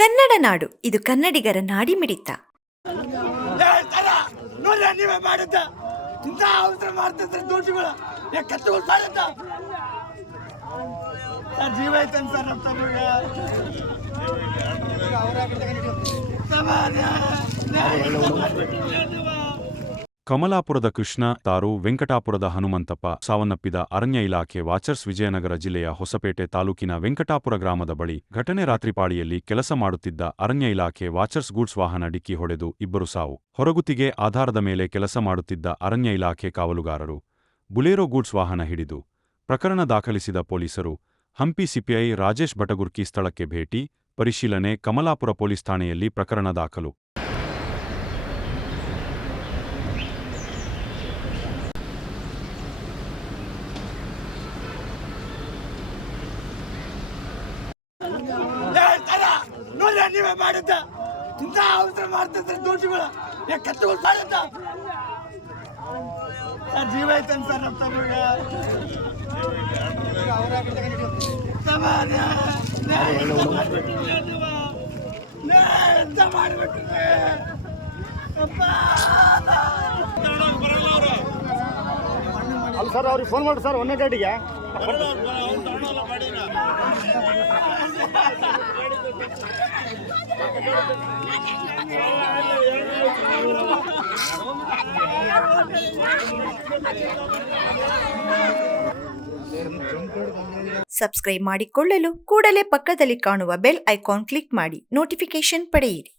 ಕನ್ನಡ ನಾಡು, ಇದು ಕನ್ನಡಿಗರ ನಾಡಿಮಿಡಿತ. ನೀವೇ ಮಾಡುತ್ತ ಇಂಥ ಅವಸರ ಮಾಡ್ತಿದ್ರೆ ದೋಷಿಗಳು ಕತ್ತುಗಳು ಮಾಡುತ್ತ ಸರ್ ಜೀವ ಐತನ್ ಸರ್ ನಮ್ಮ ಕಮಲಾಪುರದ ಕೃಷ್ಣ ತಾರು, ವೆಂಕಟಾಪುರದ ಹನುಮಂತಪ್ಪ ಸಾವನ್ನಪ್ಪಿದ ಅರಣ್ಯ ಇಲಾಖೆ ವಾಚರ್ಸ್. ವಿಜಯನಗರ ಜಿಲ್ಲೆಯ ಹೊಸಪೇಟೆ ತಾಲೂಕಿನ ವೆಂಕಟಾಪುರ ಗ್ರಾಮದ ಬಳಿ ಘಟನೆ. ರಾತ್ರಿ ಪಾಳಿಯಲ್ಲಿ ಕೆಲಸ ಮಾಡುತ್ತಿದ್ದ ಅರಣ್ಯ ಇಲಾಖೆ ವಾಚರ್ಸ್ ಗೂಡ್ಸ್ ವಾಹನ ಡಿಕ್ಕಿ ಹೊಡೆದು ಇಬ್ಬರು ಸಾವು. ಹೊರಗುತ್ತಿಗೆ ಆಧಾರದ ಮೇಲೆ ಕೆಲಸ ಮಾಡುತ್ತಿದ್ದ ಅರಣ್ಯ ಇಲಾಖೆ ಕಾವಲುಗಾರರು ಬುಲೆರೋ ಗೂಡ್ಸ್ ವಾಹನ ಹಿಡಿದು ಪ್ರಕರಣ ದಾಖಲಿಸಿದ ಪೊಲೀಸರು. ಹಂಪಿ ಸಿಪಿಐ ರಾಜೇಶ್ ಬಟಗುರ್ಕಿ ಸ್ಥಳಕ್ಕೆ ಭೇಟಿ ಪರಿಶೀಲನೆ. ಕಮಲಾಪುರ ಪೊಲೀಸ್ ಠಾಣೆಯಲ್ಲಿ ಪ್ರಕರಣ ದಾಖಲು. ನೀವೇ ಮಾಡುತ್ತ ಇಂಥ ಅವಸರ ಮಾಡ್ತಿದ್ರೆ ದೋಷಿಗಳು ಕತ್ತುಗಳು ಮಾಡುತ್ತ ಸರ್ ಜೀವ ಐತನ್ ಸರ್ ನಮ್ಮ ಎಂತ ಮಾಡಿಬಿಟ್ರೆ ಅಲ್ಲ ಸರ್, ಅವ್ರಿಗೆ ಫೋನ್ ಮಾಡಿ ಸರ್, 1 ಗಂಟೆಗೆ. ಸಬ್ಸ್ಕ್ರೈಬ್ ಮಾಡಿಕೊಳ್ಳಲು ಕೂಡಲೇ ಪಕ್ಕದಲ್ಲಿ ಕಾಣುವ ಬೆಲ್ ಐಕಾನ್ ಕ್ಲಿಕ್ ಮಾಡಿ ನೋಟಿಫಿಕೇಶನ್ ಪಡೆಯಿರಿ.